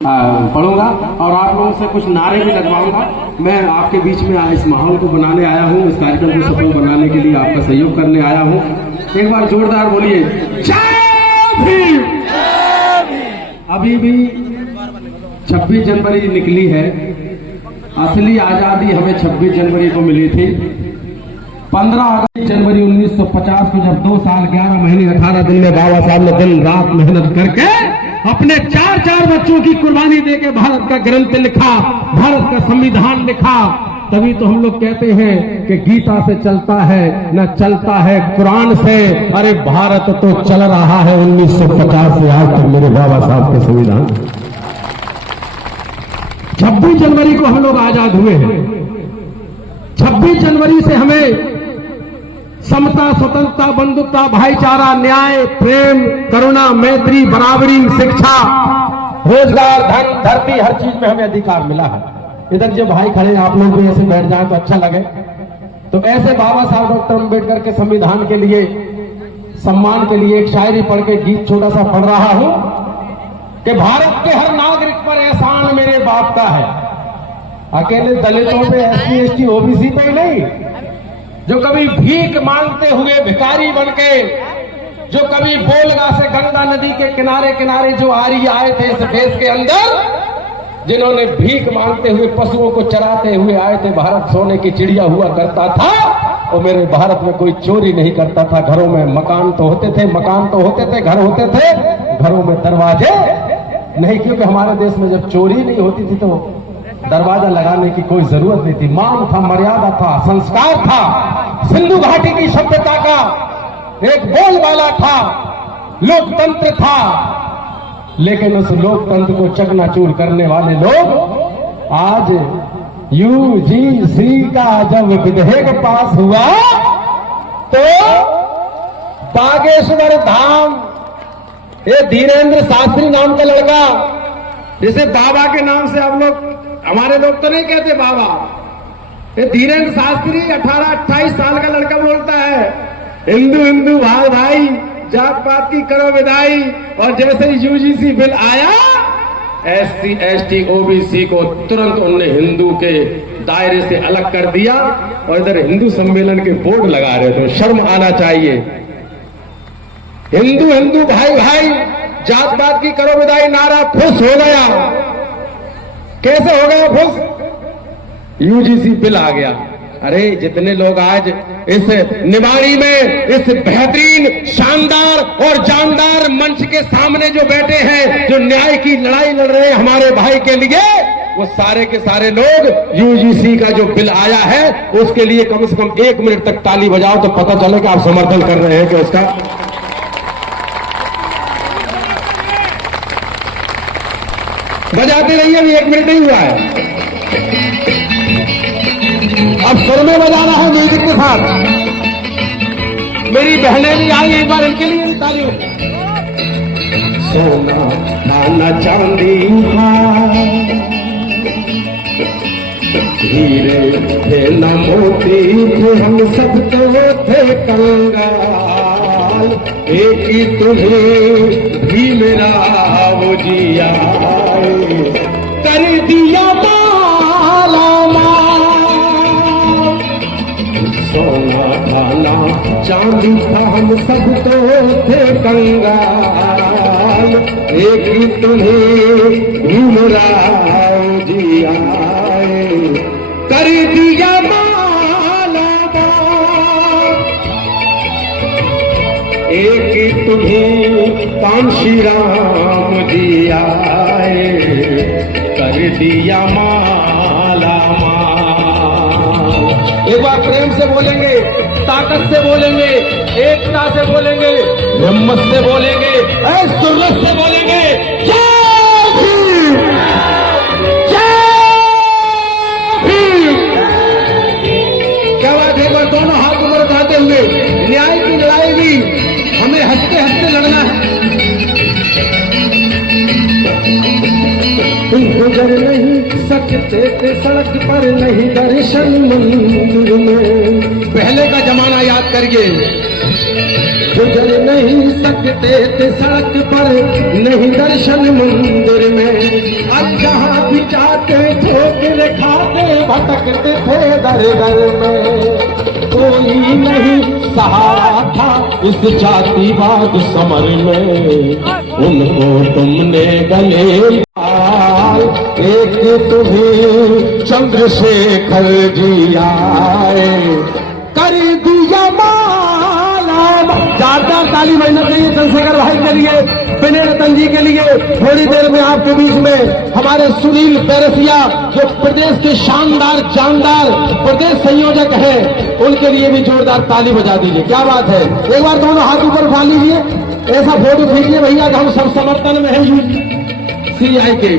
पढ़ूंगा और आप लोगों से कुछ नारे भी लगवाऊंगा। मैं आपके बीच में इस माहौल को बनाने आया हूँ, इस कार्यक्रम को सफल बनाने के लिए आपका सहयोग करने आया हूँ। एक बार जोरदार बोलिए जय भीम। अभी भी 26 जनवरी निकली है। असली आजादी हमें 26 जनवरी को मिली थी। 15 जनवरी 1950 को जब 2 साल 11 महीने 18 दिन में बाबा साहब ने दिन रात मेहनत करके अपने 4 बच्चों की कुर्बानी देके भारत का ग्रंथ लिखा, भारत का संविधान लिखा। तभी तो हम लोग कहते हैं कि गीता से चलता है न चलता है कुरान से। अरे भारत तो चल रहा है 1950 से आज तक मेरे बाबा साहब के संविधान। 26 जनवरी को हम लोग आजाद हुए हैं। 26 जनवरी से हमें समता, स्वतंत्रता, बंधुत्व, भाईचारा, न्याय, प्रेम, करुणा, मैत्री, बराबरी, शिक्षा, रोजगार, धन, धरती, हर चीज में हमें अधिकार मिला है। इधर जो भाई खड़े आप लोग भी ऐसे बैठ जाए तो अच्छा लगे। तो ऐसे बाबा साहब डॉक्टर अम्बेडकर के संविधान के लिए, सम्मान के लिए एक शायरी पढ़ के गीत छोटा सा पढ़ रहा हूं कि भारत के हर नागरिक पर एहसान मेरे बाप का है। अकेले दलितों पे, SC, ST, OBC पे नहीं, जो कभी भीख मांगते हुए भिखारी बनके, जो कभी बोलगा से गंगा नदी के किनारे किनारे जो आर्य आए थे इस देश के अंदर, जिन्होंने भीख मांगते हुए पशुओं को चराते हुए आए थे। भारत सोने की चिड़िया हुआ करता था और मेरे भारत में कोई चोरी नहीं करता था। घरों में मकान तो होते थे, घर होते थे, घरों में दरवाजे नहीं, क्योंकि हमारे देश में जब चोरी नहीं होती थी तो दरवाजा लगाने की कोई जरूरत नहीं थी। मान था, मर्यादा था, संस्कार था, सिंधु घाटी की सभ्यता का एक बोलबाला था, लोकतंत्र था। लेकिन उस लोकतंत्र को चकनाचूर करने वाले लोग आज UGC का जब विधेयक पास हुआ तो बागेश्वर धाम, ये धीरेन्द्र शास्त्री नाम का लड़का, जिसे बाबा के नाम से आप लोग, हमारे लोग तो नहीं कहते बाबा, ये धीरेन्द्र शास्त्री 18-28 साल का लड़का बोलता है हिंदू हिंदू भाई भाई, जात पात की करो विदाई। और जैसे ही UGC बिल आया, SC, ST, OBC को तुरंत उनने हिंदू के दायरे से अलग कर दिया और इधर हिंदू सम्मेलन के बोर्ड लगा रहे थे। शर्म आना चाहिए। हिंदू हिंदू भाई भाई, जात पात की करो विदाई नारा फुस हो गया। कैसे हो गया फुस? UGC बिल आ गया। अरे जितने लोग आज इस निवाड़ी में, इस बेहतरीन, शानदार और जानदार मंच के सामने जो बैठे हैं, जो न्याय की लड़ाई लड़ रहे हैं हमारे भाई के लिए, वो सारे के सारे लोग UGC का जो बिल आया है उसके लिए कम से कम 1 मिनट तक ताली बजाओ तो पता चले कि आप समर्थन कर रहे हैं कि उसका। बजाते रहिए, अभी 1 मिनट नहीं हुआ है। अब सुर में बजाना है म्यूजिक के साथ। मेरी बहनें भी आई, एक बार इनके लिए ताली। सोना नाना चांदी हीरे थे न मोती थे, हम सब तो थे कंगाल। एक ही तुम्हें भी मेरा वो जिया कर दिया माला माल। सोना खाना चांदी था, हम सब तो थे कंगाल। एक ही तुम्हें भी मेरा जिया कर दिया माला माल। एक ही तुम्हें कांशी राम जी आए कर दिया माला माल। एक बार प्रेम से बोलेंगे, ताकत से बोलेंगे, एकता से बोलेंगे, हिम्मत से बोलेंगे, सुरत से बोलेंगे जय भीम, जय भीम। क्या बात है? एक बार दोनों हाथ ऊपर उठाते हुए, न्याय की लड़ाई भी हमें हंसते हंसते लड़ना है। गुजर नहीं सकते थे सड़क पर, नहीं दर्शन मंदिर में। पहले का जमाना याद करिए। गुजर नहीं सकते थे सड़क पर, नहीं दर्शन मंदिर में। भटकते थे दर दर में, कोई नहीं सहारा था इस जातिवाद समर में, उनको तुमने गले लाल, एक तुम्हें चंद्रशेखर जी आए, कर दिया माला। जोरदार ताली बजना चाहिए चंद्रशेखर भाई के लिए, विनय रतन जी के लिए। थोड़ी देर में आपके बीच में हमारे सुनील पैरसिया जो प्रदेश के शानदार जानदार प्रदेश संयोजक हैं, उनके लिए भी जोरदार ताली बजा दीजिए। क्या बात है, एक बार दोनों हाथ ऊपर उठा लीजिए, ऐसा फोटो खींचिए भैया कि हम सब समर्थन में हैं UCI के।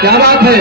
क्या बात है,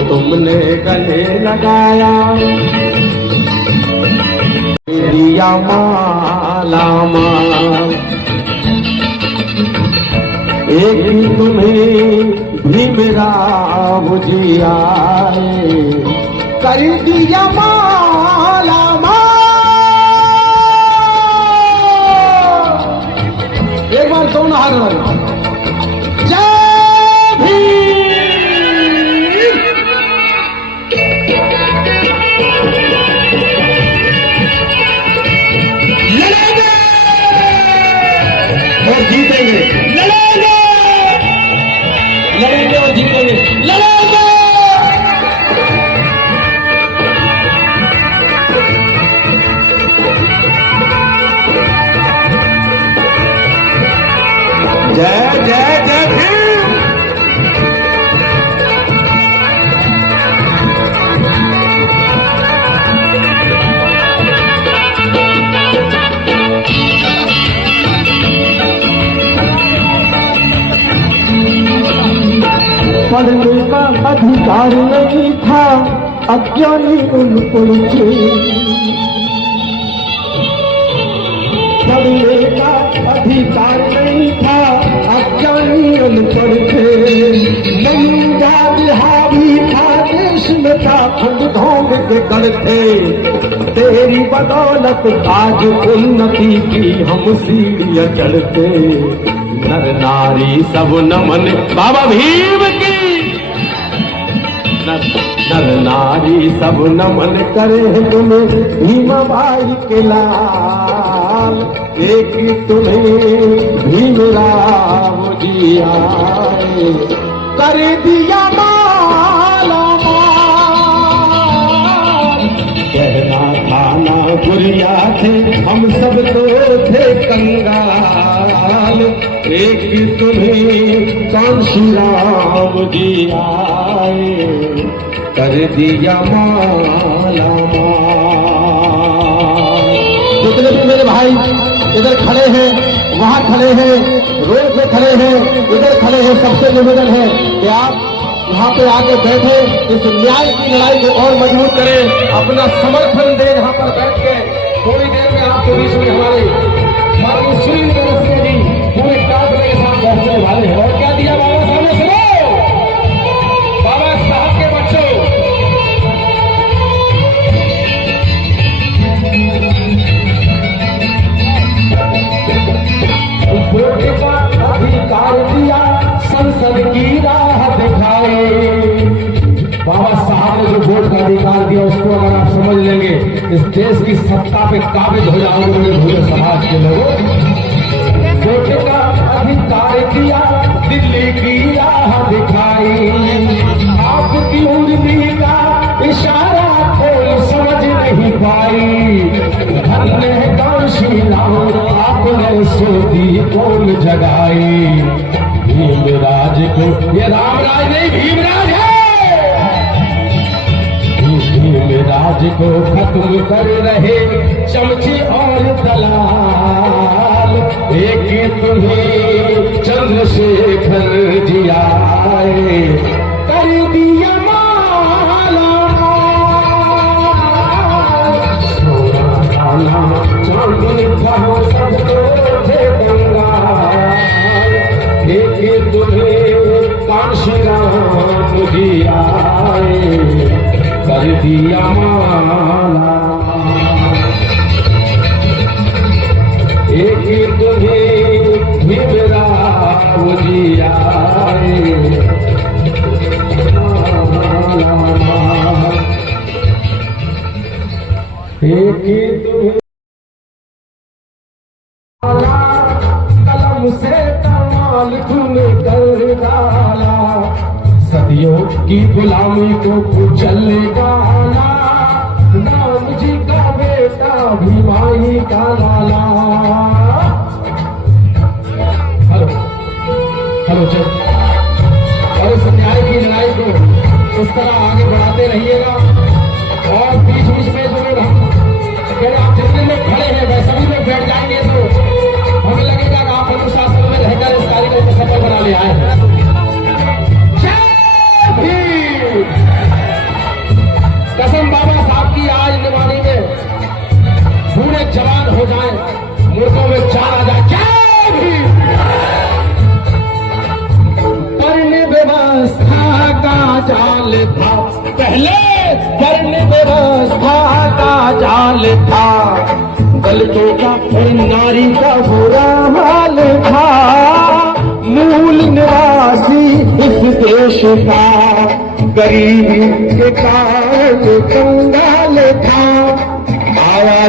तुमने गले लगाया, दिया माला माल, एक ही तुम्हें भीमराव जी आए, कर दिया माला माल। एक बार दोनों हाथ लड़ेंगे और जीतेंगे, लड़ेंगे। जय जय जय भीम। पढ़ने का अधिकार नहीं था अज्ञानी उनको थे, पढ़ने का अधिकार नहीं था अज्ञानी उनको थे, नहीं हावी था देश में था खंड ढोंग के कर थे, तेरी बदौलत आज उन्नति की हम सीढ़ियां चढ़ते, नर नारी सब नमन बाबा भीम की, नर नारी सब नमन करे तुम्हें भीमाबाई के लाल, एक तुम्हें भीमराव जी आए, कर दिया माला माल। कहना खाना गुरिया थे हम सब तो थे कंगाल, एक तुम्हें कांशी राम जी आए, कर दिया माला माल। जितने भी मेरे भाई इधर खड़े हैं, वहां खड़े हैं, रोड पे खड़े हैं, इधर खड़े हैं, सबसे निवेदन है कि आप यहाँ पे आके बैठे, इस न्याय की लड़ाई को और मजबूत करें, अपना समर्थन दें। यहाँ पर बैठ के थोड़ी देर में आपके बीच में हमारे सुनील पैरसिया जी पूरे काफिले के साथ पहुंचने वाले हैं। और क्या दिया बाबा साहब ने, सुनो बाबा साहब के बच्चों, वोट का अधिकार दिया, संसद की राह दिखाई। बाबा साहब ने जो वोट का अधिकार दिया उसको अगर आप समझ लेंगे, इस देश की सत्ता पे काबिज हो जाओगे मेरे भूले समाज के लोगों। वोट का अधिकार दिया, दिल्ली की राह दिखाई, आपकी उंगली का इशारा कोई समझ नहीं पाई, हमने कांशी राम आपने सोती कोल जगाई, भीमराज को, ये रामराज नहीं भीमराज है, भीमराज को खत्म कर रहे चमचे और दलाल, एक तुम्हें चंद्रशेखर जी आए, कर दिया माला माल। जी आए कर दिया माला। एक तुम्हें भी मेरा जी आए एक तुम्हें कलम से कमाल तूने कर डाला, सदियों की गुलामी को कुचल डाला, राम जी का बेटा भीमाई का लाला। हेलो हेलो चल, और इस न्याय की लड़ाई को इस तरह आगे बढ़ाते रहिएगा। और बीच बीच में जो लोग आप जितने लोग खड़े हैं वह सभी लोग बैठ जाएंगे तो हमें लगेगा कि आप अनुशासन में रहकर इस कार्यक्रम को सफल बना ले आए हैं। कसम बाबा साहब की आज निभाने में पूरे जवान हो जाए, मुल्कों में जान आ जाए। क्या भी वर्ण व्यवस्था का जाल था, पहले वर्ण व्यवस्था का जाल था, दलितों का और नारी का बुरा हाल था, मूल निवासी इस देश का गरीबी के कारण कंगाल था। आया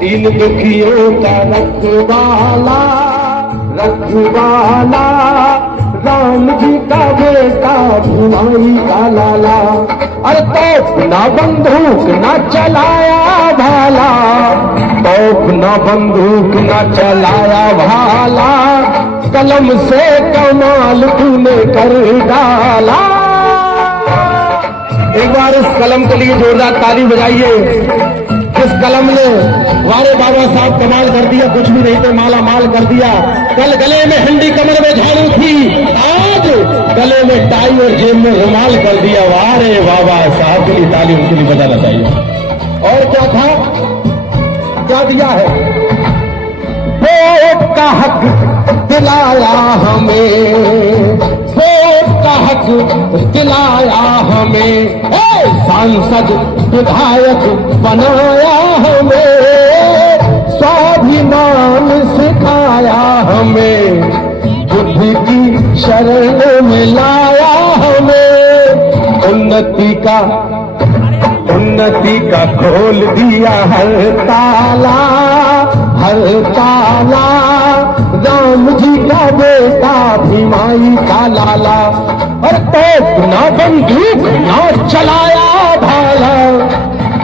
दीन दुखियों का रखवाला, रखवाला राम जी का बेटा भीमाई का लाला। अरे तोप ना बंदूक ना चलाया भाला, तोप ना बंदूक ना चलाया भाला, कलम से कमाल तूने कर डाला। एक बार इस कलम के लिए जोरदार ताली बजाइए। इस कलम ने हमारे बाबा साहब कमाल कर दिया, कुछ भी नहीं थे माला माल कर दिया। कल गले में हंडी कमर में झाड़ू थी, आज गले में टाई और जेब में रुमाल कर दिया। वाह रे बाबा साहब के लिए ताली उनके लिए बजाना चाहिए। और क्या था, क्या दिया है, वोट का हक दिलाया हमें, वोट का हक दिलाया हमें, सांसद विधायक बनाया हमें, स्वाभिमान सिखाया हमें, बुद्धि की शरण में लाया हमें, उन्नति का खोल दिया हर ताला, हर ताला, राम जी का बेटा भीमाई का लाला। और तोप ना बंदूक ना चलाया भाला,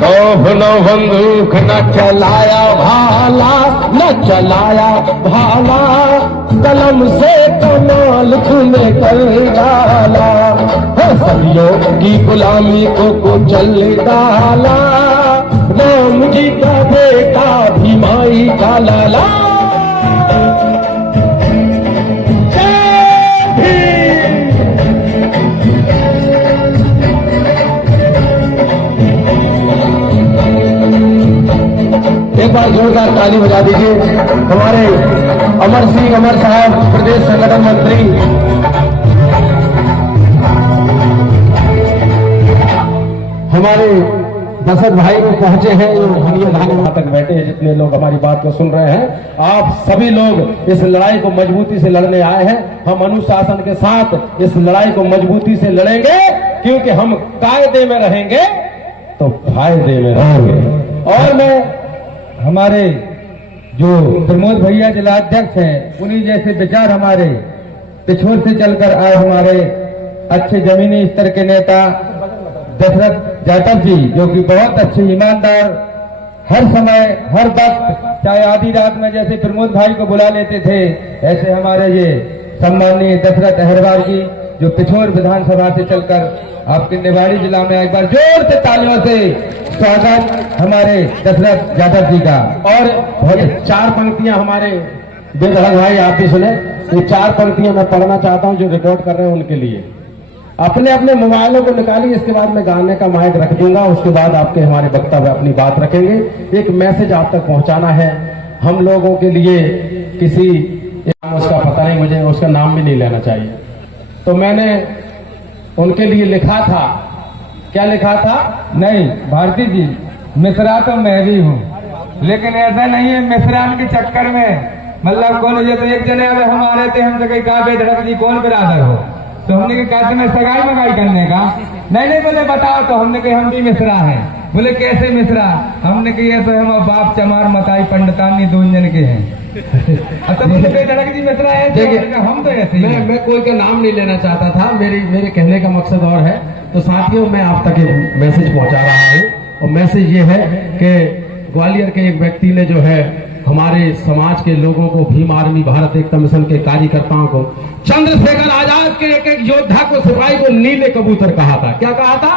तोप ना बंदूक न चलाया भाला, न चलाया भाला, कलम से कमाल तूने कर डाला, सदियों की गुलामी को कुचल डाला, राम जी का बेटा भीमाई का लाला। एक बार जोरदार ताली बजा दीजिए हमारे अमर सिंह अमर साहब, प्रदेश संगठन मंत्री। हमारे दशरथ भाई को पहुंचे हैं, जो घनिया धाने तक बैठे हैं, जितने लोग हमारी बात को सुन रहे हैं, आप सभी लोग इस लड़ाई को मजबूती से लड़ने आए हैं। हम अनुशासन के साथ इस लड़ाई को मजबूती से लड़ेंगे, क्योंकि हम कायदे में रहेंगे तो फायदे में रहेंगे। और मैं हमारे जो प्रमोद भैया जिलाध्यक्ष हैं, उन्हीं जैसे विचार हमारे पिछोर से चलकर आए हमारे अच्छे जमीनी स्तर के नेता दशरथ यादव जी, जो कि बहुत अच्छे ईमानदार, हर समय हर वक्त चाहे आधी रात में जैसे प्रमोद भाई को बुला लेते थे, ऐसे हमारे ये सम्माननीय दशरथ अहरवाल जी, जो पिछोर विधानसभा से चलकर आपके निवाड़ी जिला में, एक बार जोर से तालियों से स्वागत हमारे दशरथ यादव जी का। और चार पंक्तियां हमारे बेधड़क भाई आप भी सुने, ये चार पंक्तियां मैं पढ़ना चाहता हूं जो रिकॉर्ड कर रहे हैं उनके लिए। अपने अपने मोबाइलों को निकालिए, इसके बाद मैं गाने का माइक रख दूंगा, उसके बाद आपके हमारे वक्तव्य अपनी बात रखेंगे। एक मैसेज आप तक पहुंचाना है हम लोगों के लिए, किसी उसका पता नहीं, मुझे उसका नाम भी नहीं लेना चाहिए, तो मैंने उनके लिए लिखा था। क्या लिखा था? नहीं भारती जी, मिश्रा तो मैं भी हूँ, लेकिन ऐसा नहीं है मिश्रान के चक्कर में मतलब कौन ये तो एक जने अगर हम आ रहे थे हमसे कहीं कहा बेधड़क जी कौन बिरादर हो, तो हमने कहा तुम्हें सगाई मगाई करने का। नहीं बोले बताओ, तो हमने कहा हम भी मिश्रा हैं। बोले कैसे मिश्रा? हमने कहा तो हम बाप चमार मताई पंडितानी दोनजन के हैं। अच्छा बोले बेधड़क जी मिश्रा है? देखिए हम तो ऐसे मैं कोई का नाम नहीं लेना चाहता था, मेरे कहने का मकसद और है। तो साथियों, मैं आप तक एक मैसेज पहुंचा रहा हूँ, और मैसेज ये है कि ग्वालियर के एक व्यक्ति ने जो है हमारे समाज के लोगों को, भीम आर्मी भारत एकता मिशन के कार्यकर्ताओं को, चंद्रशेखर आजाद के एक योद्धा को, सिपाही को नीले कबूतर कहा था। क्या कहा था?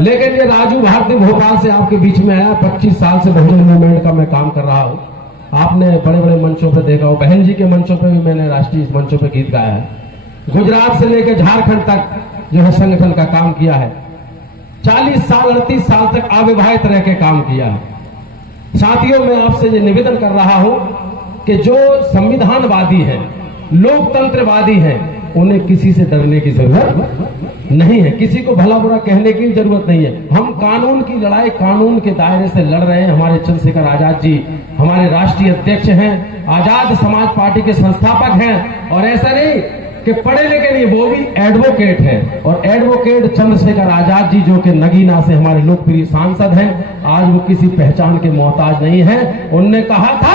लेकिन ये राजू भारती भोपाल से आपके बीच में आया। 25 साल से बहुजन मूवमेंट का मैं काम कर रहा हूँ। आपने बड़े बड़े मंचों पर देखा हो, बहन जी के मंचों पर भी मैंने राष्ट्रीय मंचों पर गीत गाया है। गुजरात से लेकर झारखंड तक जो है संगठन का काम किया है। 40 साल 38 साल तक अविवाहित रह के काम किया है। साथियों, मैं आपसे ये निवेदन कर रहा हूं कि जो संविधानवादी हैं, लोकतंत्रवादी हैं, उन्हें किसी से डरने की जरूरत नहीं है, किसी को भला बुरा कहने की जरूरत नहीं है। हम कानून की लड़ाई कानून के दायरे से लड़ रहे हैं। हमारे चंद्रशेखर आजाद जी हमारे राष्ट्रीय अध्यक्ष हैं, आजाद समाज पार्टी के संस्थापक हैं, और ऐसा नहीं कि पढ़े लिखे नहीं, वो भी एडवोकेट है। और एडवोकेट चंद्रशेखर आजाद जी, जो कि नगीना से हमारे लोकप्रिय सांसद हैं, आज वो किसी पहचान के मोहताज नहीं है। उनने कहा था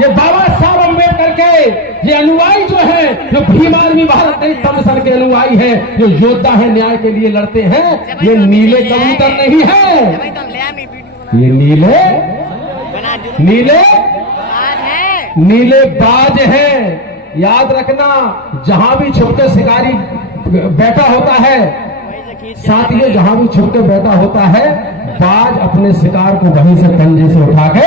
ये बाबा साहब अम्बेडकर के ये अनुयायी जो है, जो भीम आर्मी भारत एकता मिशन के अनुयायी है, जो योद्धा है, न्याय के लिए लड़ते हैं, ये नीले कबूतर नहीं है, ये नीले बाज है। याद रखना, जहां भी छुपकर शिकारी बैठा होता है, साथियों, जहां भी छुपकर बैठा होता है, बाज अपने शिकार को वहीं से पंजे से उठा के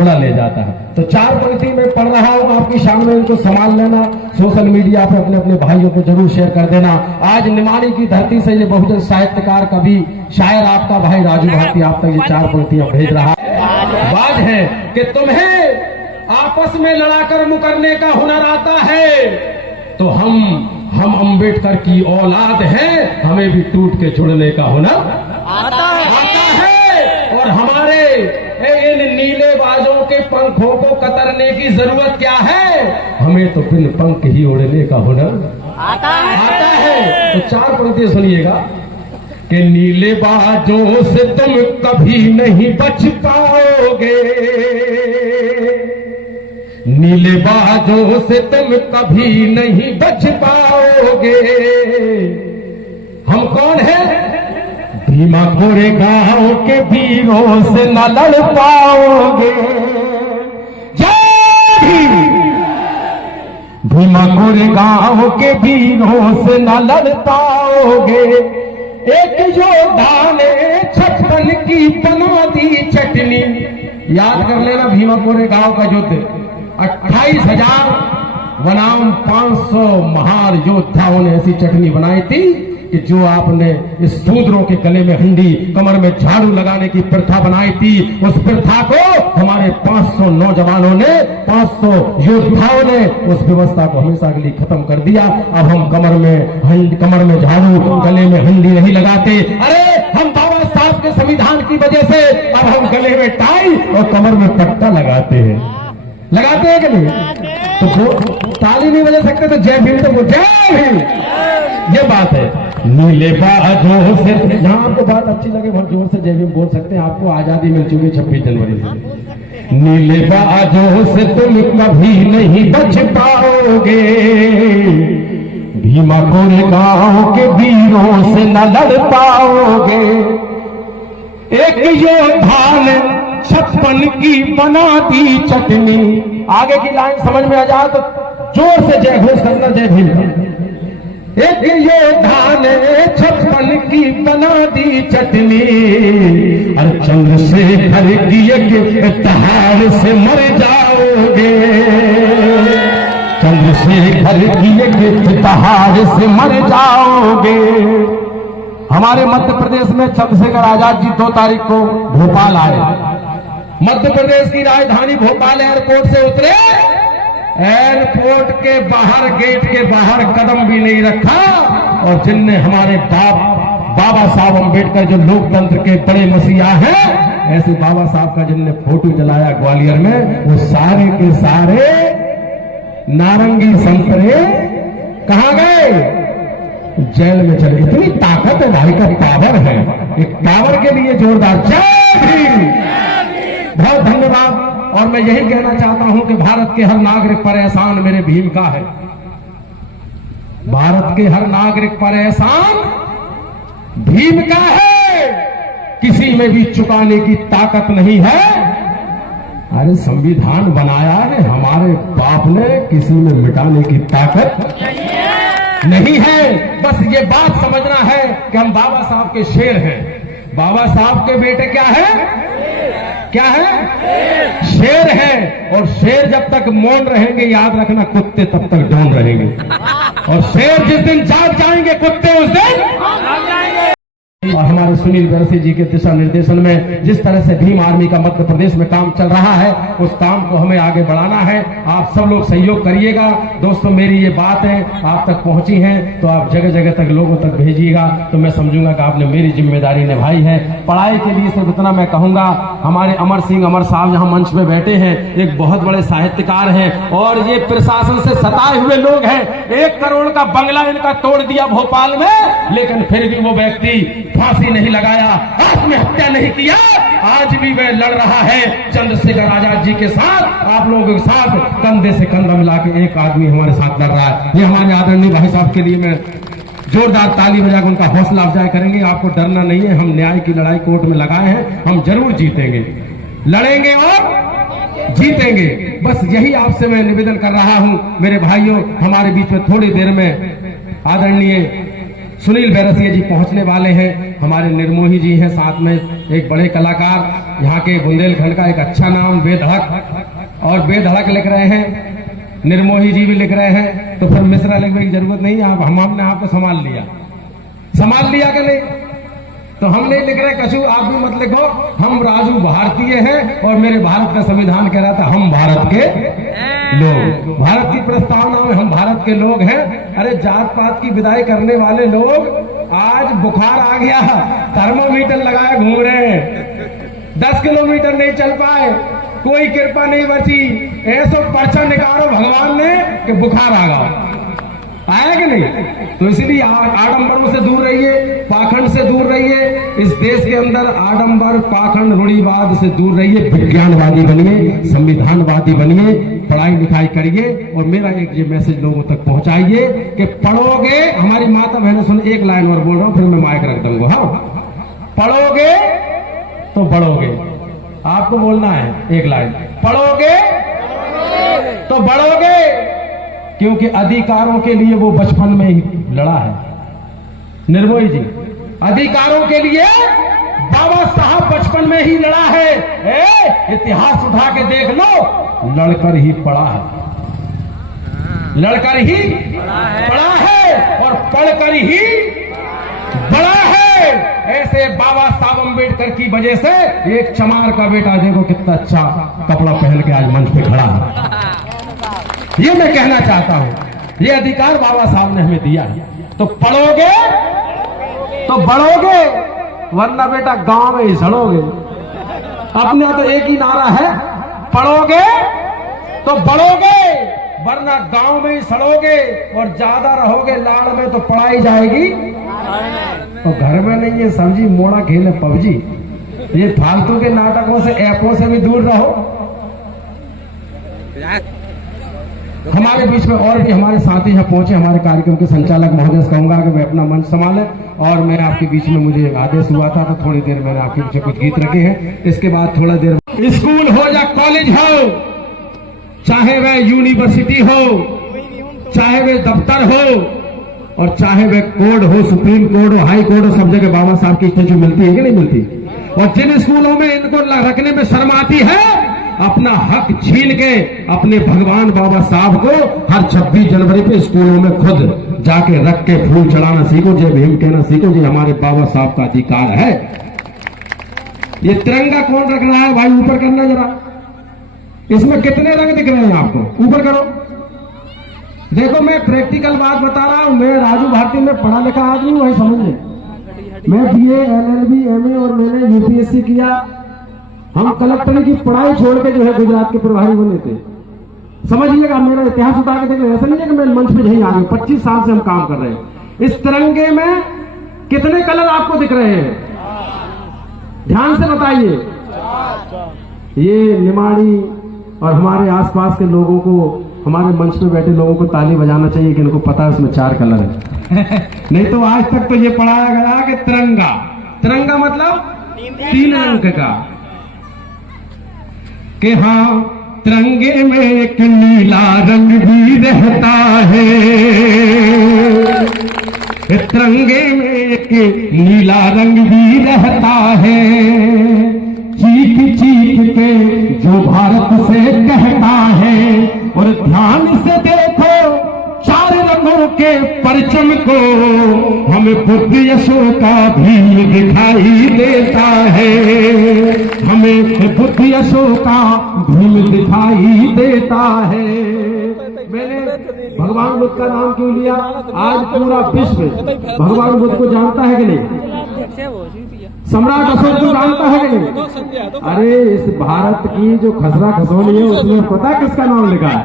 उड़ा ले जाता है। तो 4 पंक्ति में पढ़ रहा हूं, आपकी शान में इनको संभाल लेना। सोशल मीडिया पे अपने अपने भाइयों को जरूर शेयर कर देना। आज निमाड़ी की धरती से ये बहुजन साहित्यकार, कवि, शायर आपका भाई राजू भारती आप तक ये 4 पंक्तियां भेज रहा है। बात है कि तुम्हें आपस में लड़ाकर मुकरने का हुनर आता है, तो हम अंबेडकर की औलाद हैं, हमें भी टूट के जुड़ने का हुनर आता है। और हमारे इन नीले बाजों के पंखों को कतरने की जरूरत क्या है? हमें तो बिन पंख ही उड़ने का हुनर आता है। तो 4 पंक्तियां सुनिएगा कि नीले बाजों से तुम कभी नहीं बच पाओगे, नीले बाजों से तुम कभी नहीं बच पाओगे। हम कौन है? भीमा कोरेगांव के वीरों से न लड़ पाओगे। जय भीम। भीमा कोरेगांव के वीरों से न लड़ पाओगे। एक योद्धा ने 56 की बना दी चटनी। याद कर लेना, भीमा कोरेगांव का युद्ध 28,000 बनाम 500 महान योद्धाओं ने ऐसी चटनी बनाई थी कि जो आपने इस शूद्रों के गले में हंडी, कमर में झाड़ू लगाने की प्रथा बनाई थी, उस प्रथा को हमारे 500 नौजवानों ने, 500 योद्धाओं ने उस व्यवस्था को हमेशा के लिए खत्म कर दिया। अब हम कमर में झाड़ू, गले में हंडी नहीं लगाते। अरे हम बाबा साहब के संविधान की वजह से अब हम गले में टाई और कमर में पट्टा लगाते हैं कि नहीं? तो ताली नहीं बजा सकते तो जय भीम तो बोल, जय भीम। ये बात है। नीले बाजों से, जहां आपको बात अच्छी लगे बहुत जोर से जय भीम बोल सकते हैं। आपको आजादी मिल चुकी 26 जनवरी से। नीले बाजों से तुम कभी नहीं बच पाओगे, भीमा कोरेगांव के वीरों से न लड़ पाओगे। एक योद्धा ने 56 की बना दी चटनी। आगे की लाइन समझ में आ जाए तो जोर से जय घोष करना, जय भीम। एक योद्धा ने 56 की बना दी चटनी, और चंद्रशेखर की एक तहार से मर जाओगे। चंद्रशेखर की एक तहार से मर जाओगे। हमारे मध्य प्रदेश में चंद्रशेखर आजाद जी 2 तारीख को भोपाल आए। मध्य प्रदेश की राजधानी भोपाल एयरपोर्ट से उतरे एयरपोर्ट के बाहर, गेट के बाहर कदम भी नहीं रखा, और जिनने हमारे बाबा साहब अम्बेडकर जो लोकतंत्र के बड़े मसीहा हैं, ऐसे बाबा साहब का जिनने फोटो जलाया ग्वालियर में, वो सारे के सारे नारंगी संतरे कहां गए? जेल में चले। इतनी ताकत है भाई का, पावर है। एक पावर के लिए जोरदार जय भीम। बहुत धन्यवाद। और मैं यही कहना चाहता हूं कि भारत के हर नागरिक पर एहसान मेरे भीम का है। भारत के हर नागरिक पर एहसान भीम का है, किसी में भी चुकाने की ताकत नहीं है। अरे संविधान बनाया है हमारे बाप ने, किसी में मिटाने की ताकत नहीं है। बस ये बात समझना है कि हम बाबा साहब के शेर हैं। बाबा साहब के बेटे क्या है? क्या है? शेर है। और शेर जब तक मौन रहेंगे, याद रखना, कुत्ते तब तक डौन रहेंगे। और शेर जिस दिन जाग जाएंगे, कुत्ते उस दिन। और हमारे सुनील बैरसी जी के दिशा निर्देशन में जिस तरह से भीम आर्मी का मध्य प्रदेश में काम चल रहा है, उस काम को हमें आगे बढ़ाना है। आप सब लोग सहयोग करिएगा। दोस्तों, मेरी ये बातें आप तक पहुंची हैं तो आप जगह जगह तक लोगों तक भेजिएगा, तो मैं समझूंगा कि आपने मेरी जिम्मेदारी निभाई है। पढ़ाई के लिए सिर्फ इतना मैं कहूंगा, हमारे अमर सिंह अमर साहब यहाँ मंच में बैठे हैं, एक बहुत बड़े साहित्यकार हैं, और ये प्रशासन से सताए हुए लोग हैं। 1 करोड़ का बंगला इनका तोड़ दिया भोपाल में, लेकिन फिर भी वो व्यक्ति फांसी नहीं लगाया, आत्महत्या नहीं किया। आज भी वह लड़ रहा है चंद्रशेखर आजाद जी के साथ, आप लोगों के साथ कंधे से कंधा मिला के एक आदमी हमारे साथ लड़ रहा है। ये हमारे आदरणीय भाई साहब के लिए मैं जोरदार ताली बजाकर उनका हौसला अफजाई करेंगे। आपको डरना नहीं है, हम न्याय की लड़ाई कोर्ट में लगाए हैं, हम जरूर जीतेंगे, लड़ेंगे और जीतेंगे। बस यही आपसे मैं निवेदन कर रहा हूं मेरे भाइयों। हमारे बीच में थोड़ी देर में आदरणीय सुनील बैरसिया जी पहुंचने वाले हैं। हमारे निर्मोही जी हैं साथ में, एक बड़े कलाकार, यहाँ के बुंदेलखंड का एक अच्छा नाम बेधड़क, और बेधड़क लिख रहे हैं, निर्मोही जी भी लिख रहे हैं, तो फिर मिश्रा लिखने की जरूरत नहीं। आप हमने आपको संभाल लिया कि नहीं? तो हम नहीं लिख रहे कछु, आप भी मत लिखो। हम राजू भारतीय हैं, और मेरे भारत का संविधान कह रहा था हम भारत के लोग। भारत की प्रस्तावना में हम भारत के लोग हैं। अरे जात पात की विदाई करने वाले लोग, आज बुखार आ गया, थर्मोमीटर लगाए घूम रहे हैं, 10 किलोमीटर नहीं चल पाए, कोई कृपा नहीं बची। ऐसो पर्चा निकालो भगवान ने कि बुखार आ गया, आया कि नहीं? तो इसलिए आडंबरों से दूर रहिए, पाखंड से दूर रहिए। इस देश के अंदर आडंबर, पाखंड, रूढ़िवाद से दूर रहिए, विज्ञानवादी बनिए, संविधानवादी बनिए, पढ़ाई लिखाई करिए। और मेरा एक ये मैसेज लोगों तक पहुंचाइए कि पढ़ोगे, हमारी माता बहनें सुन, एक लाइन और बोल रहा हूं फिर मैं माइक रख दूंगा। हाँ, पढ़ोगे तो बढ़ोगे, आपको बोलना है एक लाइन, पढ़ोगे तो बढ़ोगे, क्योंकि अधिकारों के लिए वो बचपन में ही लड़ा है। निर्मोही जी, अधिकारों के लिए बाबा साहब बचपन में ही लड़ा है। इतिहास उठा के देख लो, लड़कर ही पढ़ा है, लड़कर ही पढ़ा है, और पढ़कर ही बड़ा है। ऐसे बाबा साहब अम्बेडकर की वजह से एक चमार का बेटा देखो कितना अच्छा कपड़ा पहन के आज मंच पे खड़ा है। ये मैं कहना चाहता हूं, ये अधिकार बाबा साहब ने हमें दिया है। तो पढ़ोगे तो बढ़ोगे, वरना बेटा गांव में ही सड़ोगे। अपने तो एक ही नारा है, पढ़ोगे तो बढ़ोगे, वरना गांव में ही सड़ोगे। और ज्यादा रहोगे लाड़ में तो पढ़ाई जाएगी, तो घर में नहीं है सब्जी मोड़ा खेले पबजी। ये फालतू के नाटकों से, ऐपों से भी दूर रहो। हमारे बीच में और भी हमारे साथी यहाँ पहुंचे, हमारे कार्यक्रम के संचालक महोदय से कहूंगा कि वे अपना मंच संभालें। और मैं आपके बीच में, मुझे आदेश हुआ था तो थोड़ी देर मैंने आपके पीछे कुछ गीत रखे हैं। इसके बाद थोड़ा देर, स्कूल हो या कॉलेज हो, चाहे वह यूनिवर्सिटी हो, चाहे वह दफ्तर हो, और चाहे वह कोर्ट हो, सुप्रीम कोर्ट हो, हाई कोर्ट हो, सब जगह बाबा साहब की स्टैचू मिलती है कि नहीं मिलती? और जिन स्कूलों में इनको रखने में शर्म आती है, अपना हक छीन के अपने भगवान बाबा साहब को हर 26 जनवरी पे स्कूलों में खुद जाके रख के फूल चढ़ाना सीखो, जय भीम कहना सीखो। ये हमारे बाबा साहब का अधिकार है। ये तिरंगा कौन रख रहा है भाई? ऊपर करना जरा, इसमें कितने रंग दिख रहे हैं आपको? ऊपर करो। देखो मैं प्रैक्टिकल बात बता रहा हूं, मैं राजू भारती में पढ़ा लिखा आदमी हूं, वही समझ ले। मैं बीए, एलएलबी, एमए और मैंने यूपीएससी किया। हम कलेक्टर की पढ़ाई छोड़ के जो है गुजरात के प्रभारी बने थे। समझिएगा, मेरा इतिहास उतार के देख लो। ऐसा नहीं है कि मैं मंच पे यही आ गया, 25 साल से हम काम कर रहे हैं। इस तिरंगे में कितने कलर आपको दिख रहे हैं? ध्यान से बताइए। ये निमाड़ी और हमारे आसपास के लोगों को, हमारे मंच पे बैठे लोगों को ताली बजाना चाहिए कि इनको पता है उसमें 4 कलर है। नहीं तो आज तक तो ये पढ़ाया गया कि तिरंगा, तिरंगा मतलब 3 अंक का। कि हाँ, तिरंगे में एक नीला रंग भी रहता है, तिरंगे में एक नीला रंग भी रहता है। चीख चीख के जो भारत से कहता है, और ध्यान से देखो 4 रंगों के परचम को, हमें बुद्ध यशों का भी दिखाई देता है, हमें बुद्ध यशों का भी दिखाई देता है। मैंने भगवान बुद्ध का नाम क्यों लिया? आज पूरा विश्व भगवान बुद्ध को जानता है कि नहीं? सम्राट अशोक को जानता है कि नहीं? अरे इस भारत की जो खसरा खसोली है उसमें पता किसका नाम लिखा है?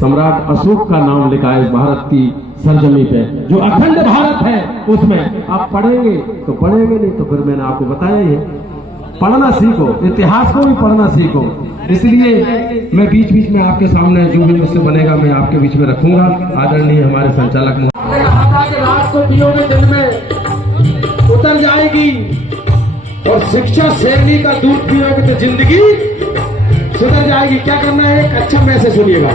सम्राट अशोक का नाम लिखा है इस भारत की सरजमी पे, जो अखंड भारत है उसमें। आप पढ़ेंगे तो पढ़ेंगे, नहीं तो फिर मैंने आपको बताया ही है, पढ़ना सीखो, इतिहास को भी पढ़ना सीखो। इसलिए मैं बीच बीच में आपके सामने जो भी मुझसे बनेगा मैं आपके बीच में रखूंगा। आदरणीय हमारे संचालक ने कहा था कि रात को पियोगे दिन में उतर जाएगी, और शिक्षा शेरनी का दूध पियोगे तो जिंदगी सुधर जाएगी। क्या करना है? एक अच्छा मैसेज सुनिएगा।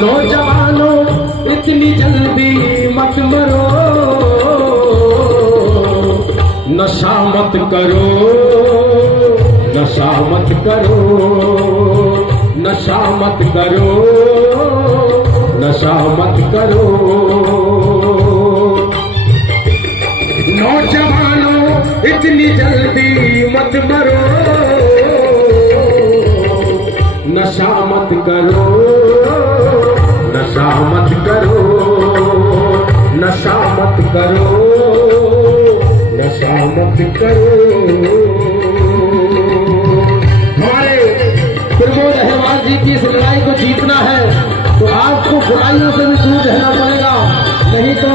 नौजवानों इतनी जल्दी मत मरो, नशा मत करो, नशा मत करो, नशा मत करो, नशा मत करो। नौजवानों इतनी जल्दी मत मरो, नशा मत करो, नशा मत करो, नशा मत करो, नशा मत करो। हमारे प्रमोद अहिरवार जी की इस लड़ाई को जीतना है तो आपको बुराइयों से भी दूर रहना पड़ेगा, नहीं तो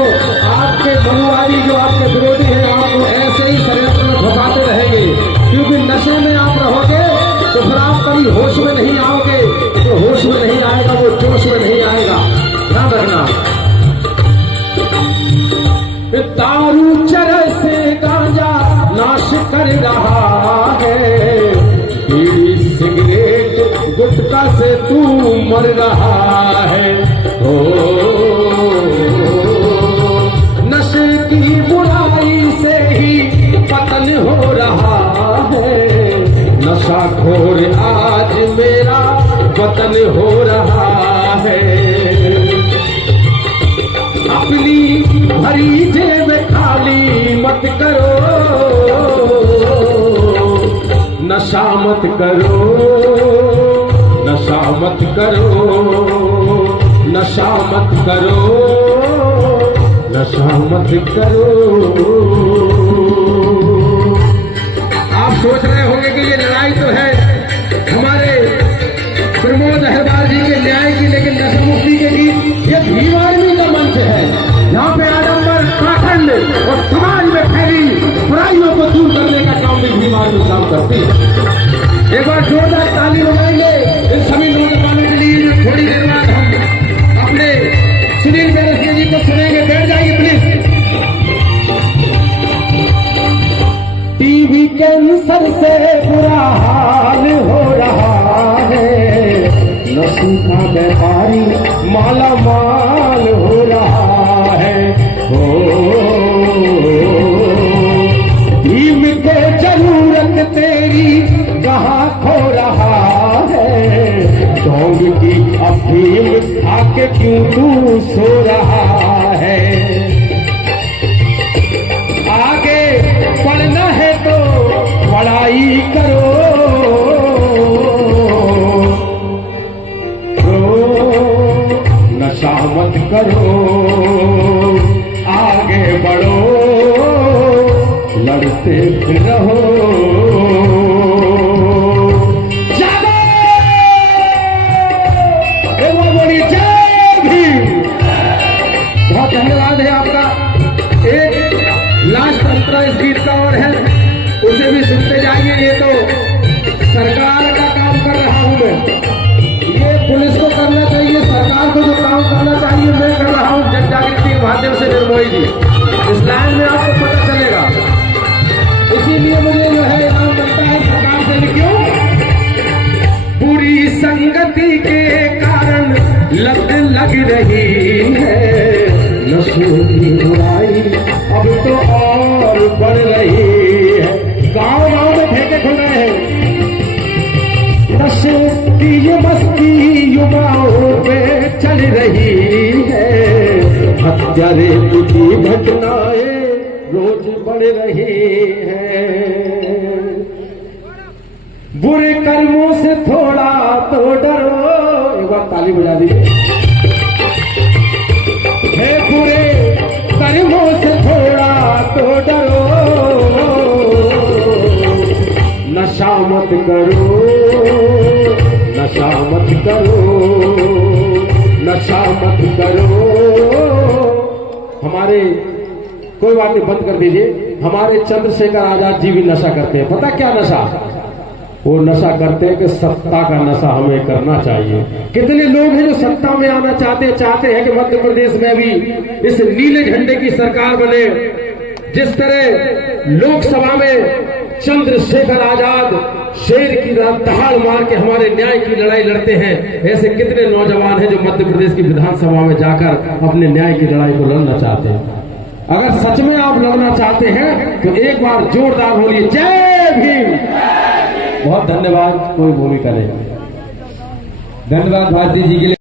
आपके मनुवादी जो आपके विरोधी हैं आपको ऐसे ही षड्यंत्र में फंसाते रहेंगे। क्योंकि नशे में आप रहोगे तो फिर आप कभी होश में नहीं आओगे, तो होश में नहीं आएगा वो जोश में नहीं आएगा। ध्यान रखना। दारू चरस से गांजा नाश कर रहा है, बीड़ी सिगरेट गुटखा से तू मर रहा है। ओ नशे की बुराई से ही पतन हो रहा है, नशा खोर आज मेरा वतन हो रहा है। अपनी भरी जेब खाली मत करो, नशा मत करो, नशा मत करो, नशा मत करो, नशा मत करो। आप सोच रहे होंगे कि ये लड़ाई तो है हमारे प्रमोद अहिरवार जी के न्याय की, लेकिन नशा मुक्ति के गीत ये भीवानी का मंच है। यहाँ पे आडम्बर, पाखंड और समाज में फैली बुराइयों को दूर करने का काम भी भीवानी काम करती है। एक बार जोरदार ताली बजाएंगे इन सभी नौजवानों के लिए। थोड़ी देर बाद हम अपने सुनील बैरसिया जी को सुनेंगे। बैठ जाइए प्लीज। टीबी कैंसर से बुरा हाल हो रहा है, नशे का व्यापारी माला माल हो रहा है। भीम के जरूरत तेरी कहाँ खो रहा है, डोंग की अफीम आके क्यों तू सो रहा है। करो, आगे बढ़ो, लड़ते फिर रहो। जागो, एक बार बोलिए जय भीम। बहुत धन्यवाद है आपका। एक लास्ट अंतरा इस गीत का और है, उसे भी सुनते जाइए। ये तो सरकार का काम कर रहा हूं मैं, ये पुलिस को करना चाहिए, सरकार को जो काम करना चाहिए मैं कर रहा हूं जन जागृति के माध्यम से। निर्मोही जी, इस लाइन में आपको पता चलेगा। इसीलिए मुझे जो है इनाम मिलता है सरकार से। क्यों? बुरी संगति के कारण लत लग रही है, नशों की बुराई अब तो और बढ़ रही है। गांव गांव में ठेके खुल रहे हैं, नशे की ये मस्ती युवाओं पे चल रही है। हत्या रेप की घटनाएं रोज बढ़ रही हैं। बुरे कर्मों से थोड़ा तो डरो। एक बार ताली बजा दीजिए। हे बुरे कर्मों से थोड़ा तो डरो, नशा मत करो, नशा मत करो, नशा मत करो। हमारे कोई बात नहीं, बंद कर दीजिए। हमारे चंद्रशेखर आजाद जी भी नशा करते हैं। पता क्या नशा? वो नशा करते हैं कि सत्ता का नशा हमें करना चाहिए। कितने लोग हैं जो सत्ता में आना चाहते हैं कि मध्य प्रदेश में भी इस नीले झंडे की सरकार बने। जिस तरह लोकसभा में चंद्रशेखर आजाद शेर की दहाड़ मार के हमारे न्याय की लड़ाई लड़ते हैं, ऐसे कितने नौजवान हैं जो मध्य प्रदेश की विधानसभा में जाकर अपने न्याय की लड़ाई को लड़ना चाहते हैं। अगर सच में आप लड़ना चाहते हैं तो एक बार जोरदार बोलिए जय भीम। बहुत धन्यवाद। कोई भूमिका नहीं। धन्यवाद भारती जी के लिए।